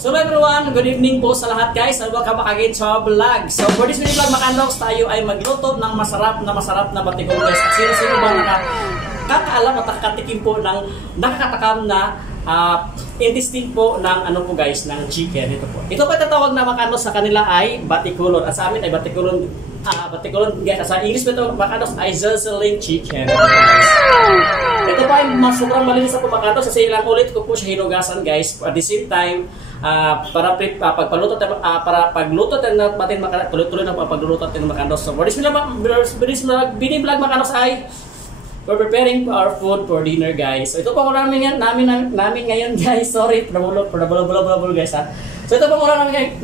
So everyone, good evening po sa lahat guys and welcome back again sa vlog. So for this video vlog mga kandogs, tayo ay magluto ng masarap na batikong guys. At sino ba nakakaalam at nakakatikim po ng nakakatakam na intestine po ng ano po guys, ng chicken. Ito po. Ito po tatawag na mga kandogs sa kanila ay batikulon at sa amin ay batikulon guys. Sa English po ito mga kandogs ay sizzling chicken. Ito po ay sobrang malinis na po mga kandogs kasi ilang ulit ko po siya hinugasan guys. At the same time, para pagpaluto para pagluto natin tuloy na pagluluto natin mga kandogs. So for this video vlog mga kandogs ay we're preparing our food for dinner guys. So ito po namin ngayon guys. Sorry, pabulol guys ha. So ito po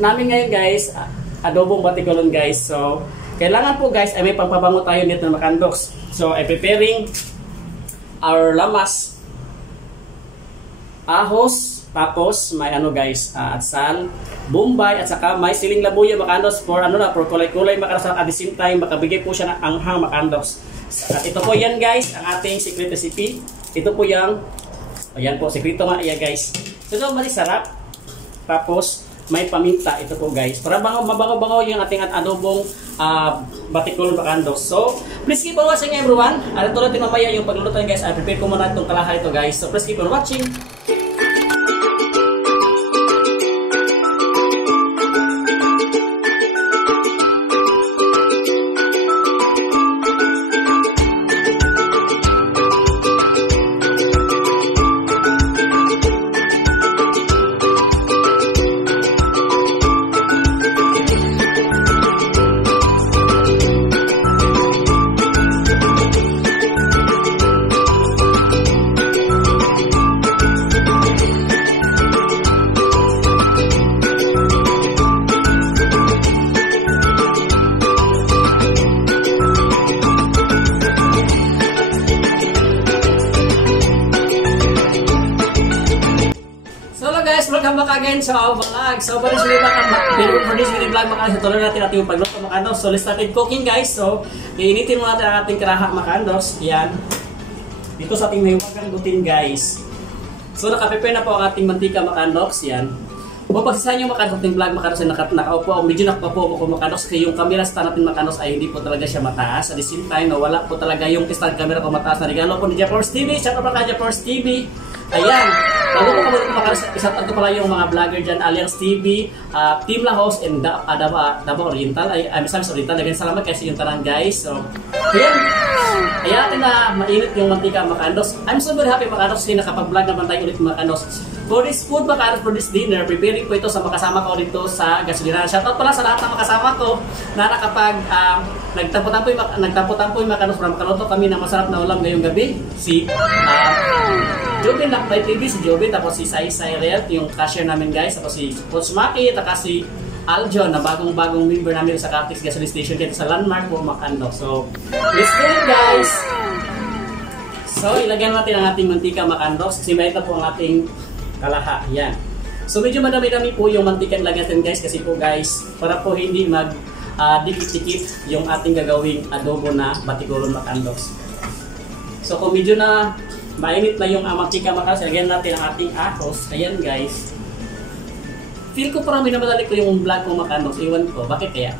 namin ngayon guys, adobong batikulon guys. So kailangan po guys ay may pangpabango tayo nito mga kandogs. So I'm preparing our lamas, ahos, tapos may ano guys, atsal, bombay, at saka may siling labuyo mga kandogs for for kulay-kulay mga kandogs. At the same time makabigay po siya ng anghang mga kandogs. At ito po yan guys, ang ating secret recipe. Ito po yung, ayan po, secreto nga yan guys. So ito masarap. Tapos may paminta ito po guys. Para mabango-bango yung ating adobong batikulon mga kandogs. So please keep on watching everyone. At ito natin mamaya yung pagluluto guys. I prepare ko muna itong kalaha ito guys. So please keep on watching. Welcome back again sa our vlog. So for this video vlog mga tuloy natin yung pagluto mga kandogs. So let's start with cooking guys. So iinitin muna natin ang ating karaha mga kandogs. Yan. Dito sa ating mahiwagang butin guys. So naka-prepare na po ang ating mantika mga kandogs. Yan. Pagsasahan nyo mga kandogs ating vlog mga kandogs ay nakaupo. Medyo nakaupo ako mga kandogs kasi yung camera stand natin mga kandogs ay hindi po talaga siya mataas. At the same time nawala po talaga yung stand camera ko mataas na regalo po ni Japors TV. Shout out pa kay Japors TV. Ayan, bago ko isang ko pala yung mga vlogger dyan, Alliance TV, Team Lahos, and Davao Oriental, Misamis Oriental. Again, salamat kasi yung tanan guys. So, ayan natin na mainit yung mantika mga kandogs. I'm so very happy mga kandogs kasi nakapag-vlog naman tayo ulit mga kandogs. For this food mga kandogs, for this dinner, preparing ko ito sa makasama ko dito sa gasolina. Shoutout pala sa lahat ng makasama ko na nakapag nagtampo-tampo yung mga kandogs para makaluto kami ng masarap na ulam ngayong gabi. Si Jobin Lakbay TV, si Jobin, tapos si Sai Real, yung cashier namin guys, tapos si Coach Maki, tapos si Aljon, na bagong member namin sa Cactus Gasoline Station dito sa Landmark po mga kandogs. So, let's do it guys! So, ilagyan natin ang ating mantika mga kandogs kasi may ito po ang ating kalaha. Yan. So, medyo madami-dami po yung mantika nilagyan natin guys kasi po guys, para po hindi dikit-dikit yung ating gagawing adobo na batikulon mga kandogs. So, kung medyo na mainit na yung mantika mga kandogs, lagyan natin ang ating ahos. Ayan guys. Feel ko parang minamadali ko yung vlog ko mga kandogs. Iwan ko. Bakit kaya?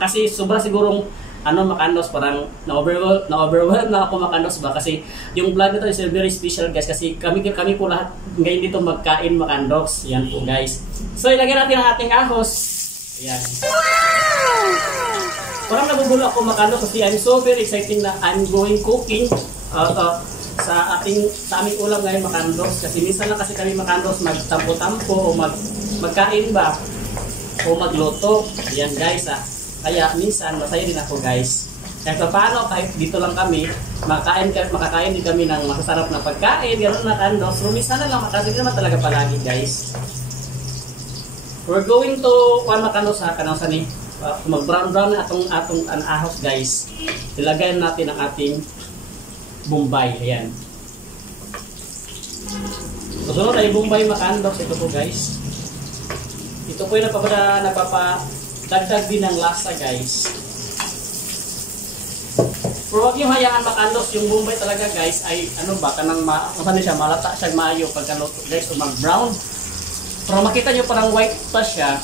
Kasi sobra sigurong mga kandogs, parang na-overwhelm na ako mga kandogs ba? Kasi yung vlog nito is very special guys. Kasi kami po lahat ngayon dito magkain mga kandogs. Yan po guys. So ilagyan natin ang ating ahos. Ayan. Parang nabubulo ako mga kandogs kasi I'm so very excited na I'm going cooking sa aming ulam ngayon mga kandogs. Kasi minsan lang kasi kami mga kandogs magtampo-tampo o magkain ba o magluto. Yan guys kaya minsan masaya din ako guys. Kaya paano kahit dito lang kami makakain din kami ng masasarap na pagkain, gano'n mga kandogs. So minsan na lang, kasi naman talaga palagi guys. We're going to mga kandogs mag-brown na atong ahos guys. Ilagay natin ang ating bombay. Ayan. Susunod ay bombay mga kandogs. Ito po guys. Ito po yung napapadagdag din ng lasa guys. Pero huwag yung hayaan mga kandogs. Yung bombay talaga guys ay malata siya maayo pagkaluto guys. So mag-brown para makita nyo parang white pa siya,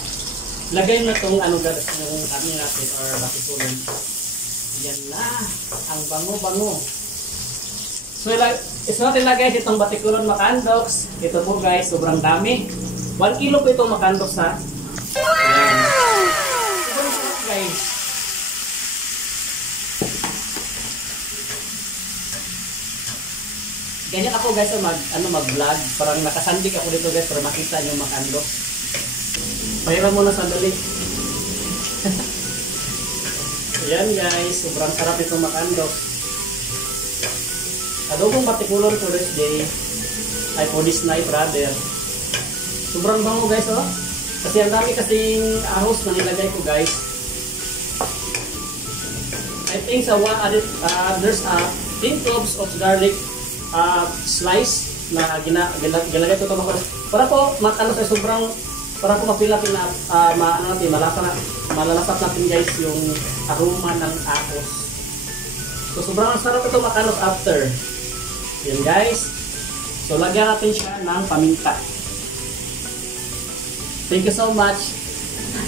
lagay na itong ano guys, yung kami natin or bakitulan. Yan na, ang bango-bango. So ito natin lagay itong batikulan makandoks. Ito po guys, sobrang dami. 1 kilo po itong makandoks ha. Ayan. Sobrang sarap guys. Ganyan ako guys mag-vlog. Parang nakasandig ako dito guys para makita nyo makandoks. Pahiram muna sandali. Ayan guys, sobrang sarap itong makandoks. Adobong batikulan for this day ay for this night rather. Sobrang bango guys oh. Kasi ang dami kasing ahos na nilagay ko guys. I think sa there's 10 cloves of garlic slice na ginagay ko ito para po makano sa sobrang para po mapilapin na malalasap natin guys yung aroma ng ahos. So sobrang sarap ito makanos after. Yan guys. So lagyan natin siya ng paminta. Thank you so much.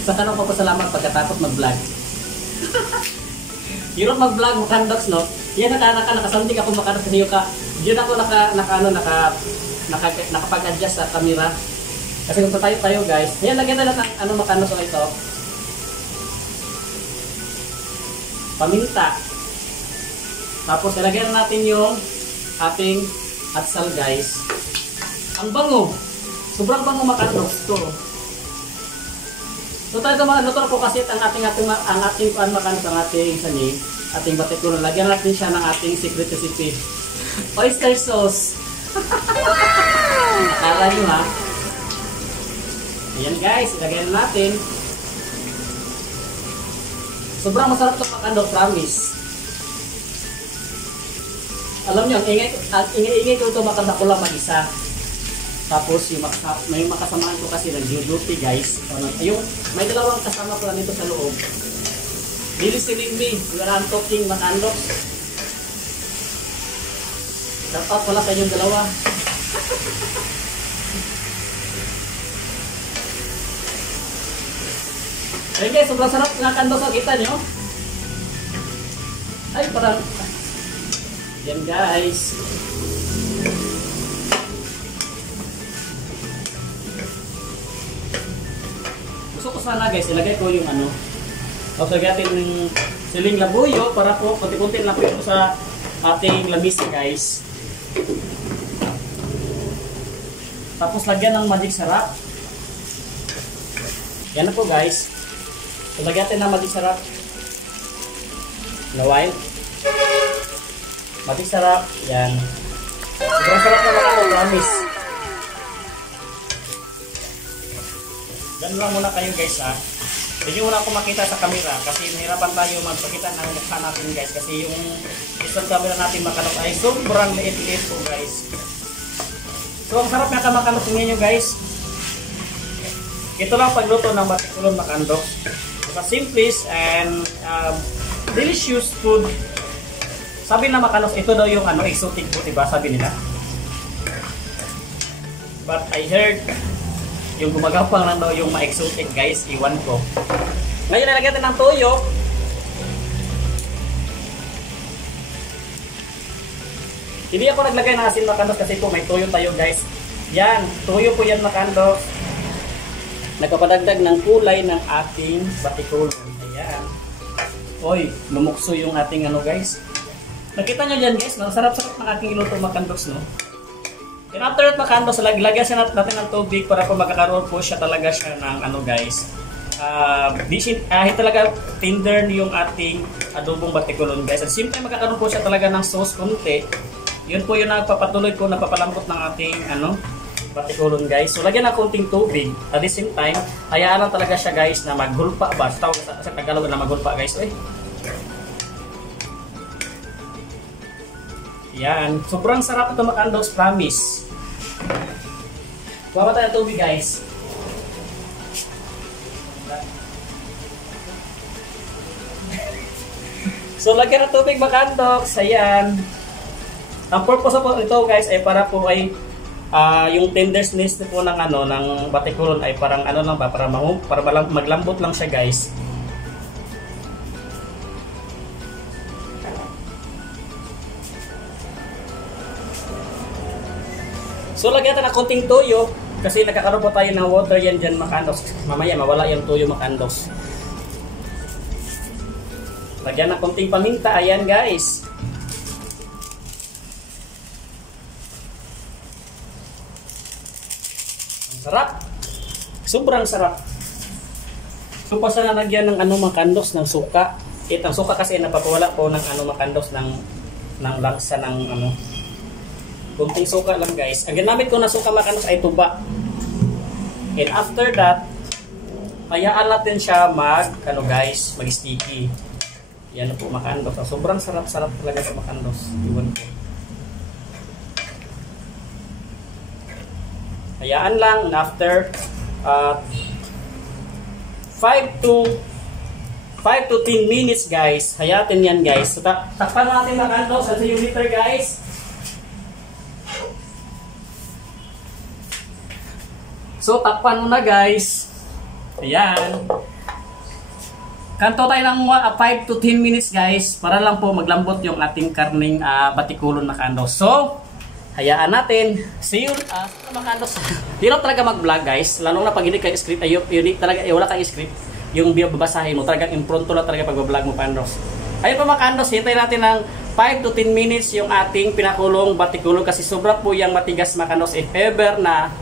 Sa kanong papasalamat pagkatapos mag-vlog. Hirap mag-vlog makandoks no. Yan nakasandig ako makandoks kasi yung yun ako nakapag-adjust sa camera. Kasi kung tayo guys. Yan lagyan na natin ano makandoks ito. Paminta. Tapos ilagyan natin yung ating atsal guys. Ang bango. Sobrang bango makandoks to. So tayo luto po kasi ang ating makandoks ang ating sani, ating batikulan. Lagyan natin siya ng ating secret recipe. Oyster sauce. Akala nyo ha. Ayan guys, ilagyan natin. Sobrang masarap ito makandoks, promise. Alam nyo, ingay ko ito makanda ko lang mag-isa. Tapos may makasamahan ko kasi nag-duty guys. May dalawang kasama ko lang dito sa loob. Listening me, we are talking makandoks. Dapat pala sa inyong dalawa. Ayun guys, sobrang sarap ng makandoks. Kita nyo? Ay, parang yan guys. Gusto ko sana guys, ilagay ko yung ano. Tapos lagyan natin ng siling labuyo para po konti-konti lang po sa ating lamisa guys. Tapos lagyan ng magic sarap. Yan na po guys. So lagyan natin ng magic sarap. Na wild. Magic sarap. Yan. Sobrang sarap na mga promise. Ganun lang muna kayo guys ha. Hindi muna ako makita sa camera kasi nahirapan tayo magpakita ng mukha natin guys. Kasi yung isang camera natin makanok ay sobrang liit-liit po guys. So ang sarap na makanok ninyo guys. Ito lang pagluto ng batikulan makanok. It's a simple and delicious food. Sabi na makanok, ito daw yung exotic po, diba? Sabi nila. But I heard yung gumagapang lang daw yung ma-exotic guys, iwan ko. Ngayon nalagyan natin ng toyo. Hindi ako naglagay ng asin makandos kasi po may toyo tayo guys. Yan, toyo po yan makandos. Nagpapadagdag ng kulay ng ating batikulan. Ayan. Oy, lumukso yung ating guys. Nakita nyo dyan guys, sarap-sarap ng aking iluto makandos no. And after that makandos, lagyan siya natin ng tubig para po magkakaroon po siya talaga siya ng guys. Talaga tender yung ating adobong batikulan guys. At same time magkakaroon po siya talaga ng sauce konti. Yun po yung nagpapatuloy po, napapalambot ng ating batikulan guys. So lagyan ng konting tubig. At the same time, hayaan lang talaga siya guys na maghulpa ba. Tawag sa Tagalog na maghulpa guys. Yan. Sobrang sarap ito makandos, promise. Kuha tayo ng tubig guys. So lagyan ng tubig makandos. Ayan. Ang purpose po ito guys ay para po ay yung tendersness po ng ano ng batikulon ay parang ano lang ba, para maglambot lang siya, guys. So lagyan natin ng konting toyo kasi nagkakaroon po tayo ng water yan dyan, makandos. Mamaya mawala yung toyo, makandos. Lagyan ng konting paminta, ayan guys. Ang sarap. Sobrang sarap. So pa sa nalagyan ng ano, makandos, ng suka. Ang suka kasi napapawala po ng ano, makandos, ng langsa ng ano. Kunting suka lang guys. Ang ginamit ko na suka, makandos, ay tuba. And after that, hayaan natin siya ano guys, mag-sticky. Yan po, makandos. Sobrang sarap-sarap talaga sa makandos. Iwan ko. Hayaan lang. And after 5 to 10 minutes guys, hayatin yan guys. So, takpan natin makandos. Sa yung liter guys. So, takpan mo na guys. Ayan. Kanto tayo ng 5 to 10 minutes guys. Para lang po maglambot yung ating karning batikulon na kandos. So, hayaan natin. See you mga kandos. Hirap talaga mag-vlog guys. Lalo na pag hindi kayo script. Hindi talaga, wala kayo script. Yung babasahin mo. Talagang impronto lang talaga pag vlog mo kandos. Ayun po mga kandos. Hintayin natin ng 5 to 10 minutes yung ating pinakulong batikulon. Kasi sobra po yung matigas mga kandos. If ever na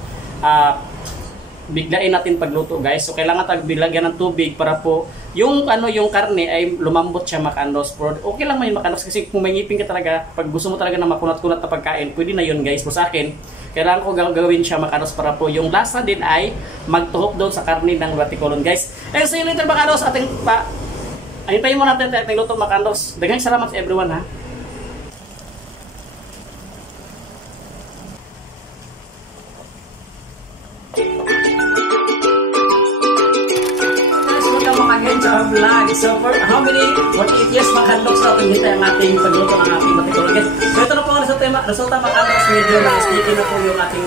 biglain natin pagluto guys. So kailangan bilagyan ng tubig para po yung ano, yung karne ay lumambot siya makandos. Okay lang man yung makandos kasi kung may ngipin ka talaga, pag gusto mo talaga na makunat-kunat na pagkain, pwede na yun guys. So sa akin, kailangan ko gawin siya makandos para po yung lasa din ay magtuhok doon sa karne ng batikulon guys. And so yun later makandos, ating antayin mo natin ating luto makandos. Daghang salamat sa everyone ha. Vlog. So for how many, 48 years makandoks na itong hintay ang ating pagluto ng ating batikulon guys. So ito na po ang resulta makandoks. Medyo na-sticky na po yung ating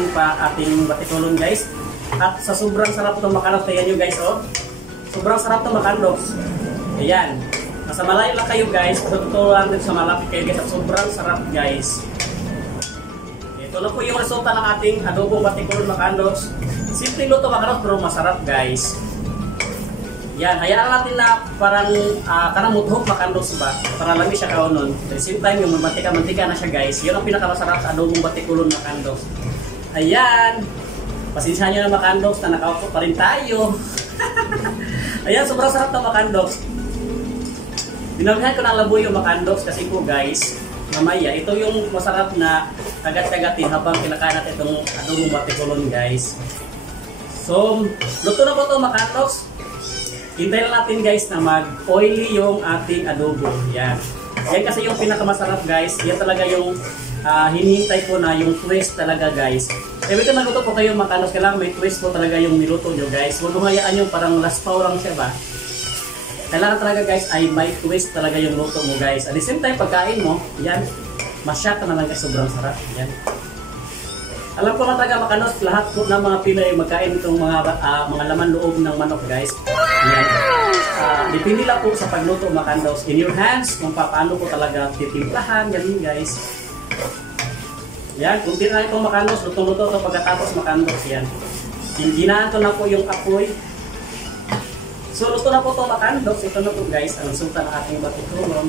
batikulon guys. At sa sobrang sarap itong makandoks, ayan nyo guys oh. Sobrang sarap itong makandoks. Ayan. Nasa malayo lang kayo guys. Tututulan din sa malapit kayo guys. At sobrang sarap guys. Ito na po yung resulta ng ating adobong batikulon makandoks. Simple luto makandoks pero masarap guys. Yan, hayaan natin na parang kanang muthok makandos ba? Para lami siya kaunon. At the same time, yung mantika na siya guys. Yun ang pinakamasarap sa adobong batikulon makandos. Ayan. Pasensya nyo na makandos na nakaupo pa rin tayo. Ayan, sobrang sarap na makandos. Dinamihan ko ng laboy yung makandos kasi po guys, mamaya, ito yung masarap na kagat-kagatin habang kinakain natin itong adobong batikulon guys. So, luto na po ito makandos. Hintayin natin guys na mag-oily yung ating adobo. Yan. Yan kasi yung pinakamasarap guys. Yan talaga yung hinihintay ko na yung twist talaga guys. Every time naluto po kayo makandos, kailangan may twist po talaga yung niluto nyo guys. Huwag hayaan yung parang laspaw lang siya ba. Kailangan talaga guys ay may twist talaga yung luto mo guys. At the same time pagkain mo, yan, masyak ka naman guys, sobrang sarap. Yan. Alam ko na talaga makandos, lahat po ng mga Pinoy magkain itong mga laman loob ng manok guys. Yan. Depende lang po sa pagluto makandos. In your hands, kung paano po talaga titimplahan, ganun guys. Yan, kunti na itong makandos, luto-luto ito pagkatapos makandos. Yan. Ginaan ko na po yung apoy. So luto na po itong makandos. Ito na po guys, ang resulta ng ating batikulon.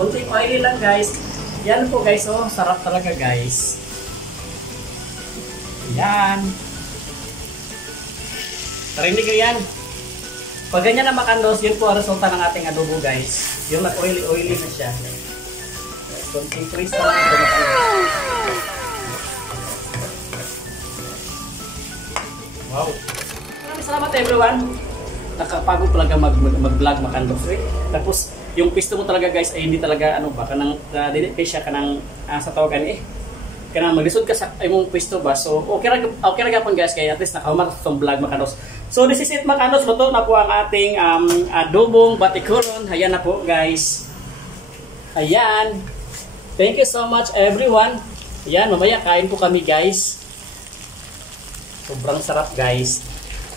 Kunting oily lang guys. Yan po guys, oh, sarap talaga guys. Yan. Narinig nyo yan? Pag ganyan na makandos, yun po ang resulta ng ating adobo guys. Yung nag-oily na siya. Kunting twist na lang ito makandos. Wow. Maraming salamat everyone. Nakapagod talaga mag-vlog makandos. Tapos, yung pisto mo talaga guys ay hindi talaga ano ba kanang dili siya kanang sa tawagan kanang maglisod ka sa imong pisto ba. So okay ra gyapon guys kay at least nakahuman sa vlog makandos. So this is it makandos, luto na po ang ating adobong batikulon. Ayan na po guys. Ayan. Thank you so much everyone. Yan, mamaya kain po kami guys. Sobrang sarap guys.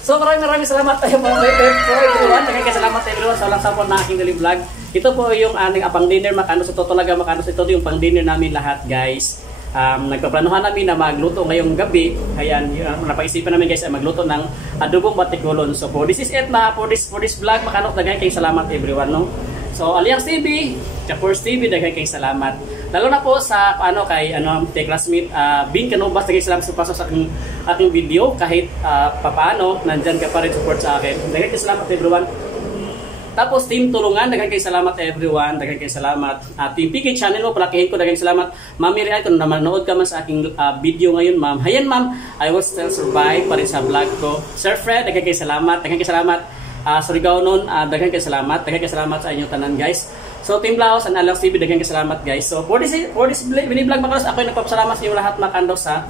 So maraming salamat tayo mga everyone. Salamat tayo everyone sa walang sapon na aking daily vlog. Ito po yung aning pang dinner makanos. Ito talaga makanos. Ito yung pang dinner namin lahat guys. Nagpaplanuhan namin na magluto ngayong gabi. Kaya napaisipan namin guys ay magluto ng adobong batikulon. So for this is it na for this vlog makanos. Daghan kayong salamat everyone no. So Alias TV, Chapors TV, daghan kayong salamat. Lalo na po sa kay classmate Bin Canobas, daghan salamat sa paso sa aking video kahit papaano nandiyan ka pa rin support sa akin. Daghan kayong salamat everyone. Tapos Team Tulungan, daghan kayong salamat everyone, daghan kayong salamat. Team PK channel mo, palakihin ko, daghan salamat. Ma'am Miriam, kung nanood ka man sa aking video ngayon, ma'am. Hayan ma'am, I will still survive pa rin sa vlog ko. Sir Fred, daghan kayong salamat, daghan kayong salamat. Surigao nun, daghan kayong salamat, daghan kayong salamat sa inyong tanan guys. So Team Laos and Alax TV, daghan kayong salamat guys. So for this mini-vlog makanos, ako yung nagpapasalamat sa inyo lahat mga kandos ha.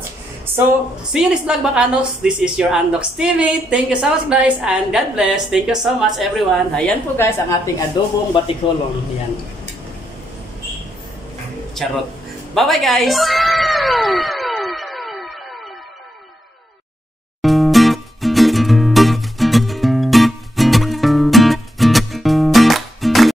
So, see you next vlog makanos. This is your Andox TV. Thank you so much guys and God bless. Thank you so much everyone. Ayan po guys ang ating adobong batikulon. Ayan. Charot. Bye bye guys!